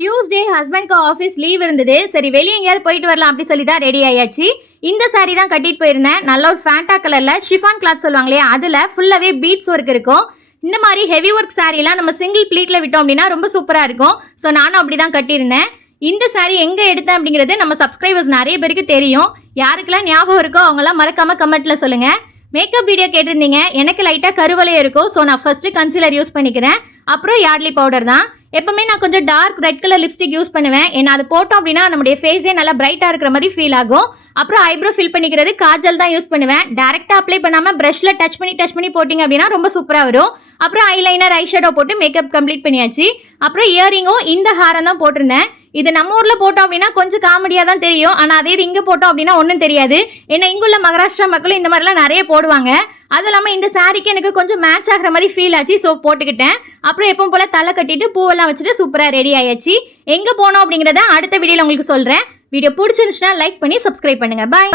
Tuesday ஹஸ்பண்ட்க்கு office leave இருந்தது. சரி வெளியே எங்கேயாவது போயிட்டு வரலாம் அப்படி சொல்லி தான் ரெடி ஆயாச்சு. இந்த சாரீ தான் கட்டிட்டு போயிருந்தேன். நல்ல ஒரு ஃபேண்டா கலர்ல ஷிஃபான் கிளாத் சொல்லுவாங்களே, அதுல ஃபுல்லாவே பீட்ஸ் ஒர்க் இருக்கும். இந்த மாதிரி ஹெவி ஒர்க் சாரீலாம் நம்ம சிங்கிள் ப்ளீட்ல விட்டோம் அப்படின்னா ரொம்ப சூப்பரா இருக்கும். ஸோ நானும் அப்படிதான் கட்டியிருந்தேன். இந்த சாரீ எங்க எடுத்தேன் அப்படிங்கிறது நம்ம சப்ஸ்கிரைபர்ஸ் நிறைய பேருக்கு தெரியும். யாருக்கெல்லாம் ஞாபகம் இருக்கோ அவங்களாம் மறக்காம கமெண்ட்ல சொல்லுங்க. மேக்கப் வீடியோ கேட்டிருந்தீங்க. எனக்கு லைட்டா கருவலையே இருக்கும். ஸோ நான் ஃபர்ஸ்ட் கன்சீலர் யூஸ் பண்ணிக்கிறேன். அப்புறம் யார்ட்லி பவுடர் தான். எப்பவுமே நான் கொஞ்சம் dark red colour lipstick use பண்ணுவேன். ஏன்னா அது போட்டோம் அப்படின்னா நம்முடைய ஃபேஸே நல்லா பிரைட்டா இருக்கிற மாதிரி ஃபீல் ஆகும். அப்புறம் ஐப்ரோ ஃபில் பண்ணிக்கிறது காஜல் தான் யூஸ் பண்ணுவேன். டைரக்டா அப்ளை பண்ணாம பிரஷ்ல டச் பண்ணி போட்டிங்க அப்படின்னா ரொம்ப சூப்பரா வரும். அப்புறம் ஐலைனர் ஐஷேடோ போட்டு மேக்கப் கம்ப்ளீட் பண்ணியாச்சு. அப்புறம் இயரிங்கும் இந்த ஹாரம் தான் போட்டிருந்தேன். இது நம்ம ஊர்ல போட்டோம் அப்படின்னா கொஞ்சம் காமெடியா தான் தெரியும். ஆனா அதே இது இங்க போட்டோம் அப்படின்னா ஒன்றும் தெரியாது. ஏன்னா இங்குள்ள மகாராஷ்டிரா மக்களும் இந்த மாதிரிலாம் நிறைய போடுவாங்க. அதுவும் இல்லாமல் இந்த சாரிக்கு எனக்கு கொஞ்சம் மேட்ச் ஆகிற மாதிரி ஃபீல் ஆச்சு. ஸோ போட்டுக்கிட்டேன். அப்புறம் எப்பவும் போல தலை கட்டிட்டு பூவெல்லாம் வச்சுட்டு சூப்பராக ரெடி ஆயாச்சு. எங்கே போனோம் அப்படிங்கிறத அடுத்த வீடியோவில் உங்களுக்கு சொல்கிறேன். வீடியோ பிடிச்சிருந்துச்சுன்னா லைக் பண்ணி சப்ஸ்கிரைப் பண்ணுங்க. பாய்.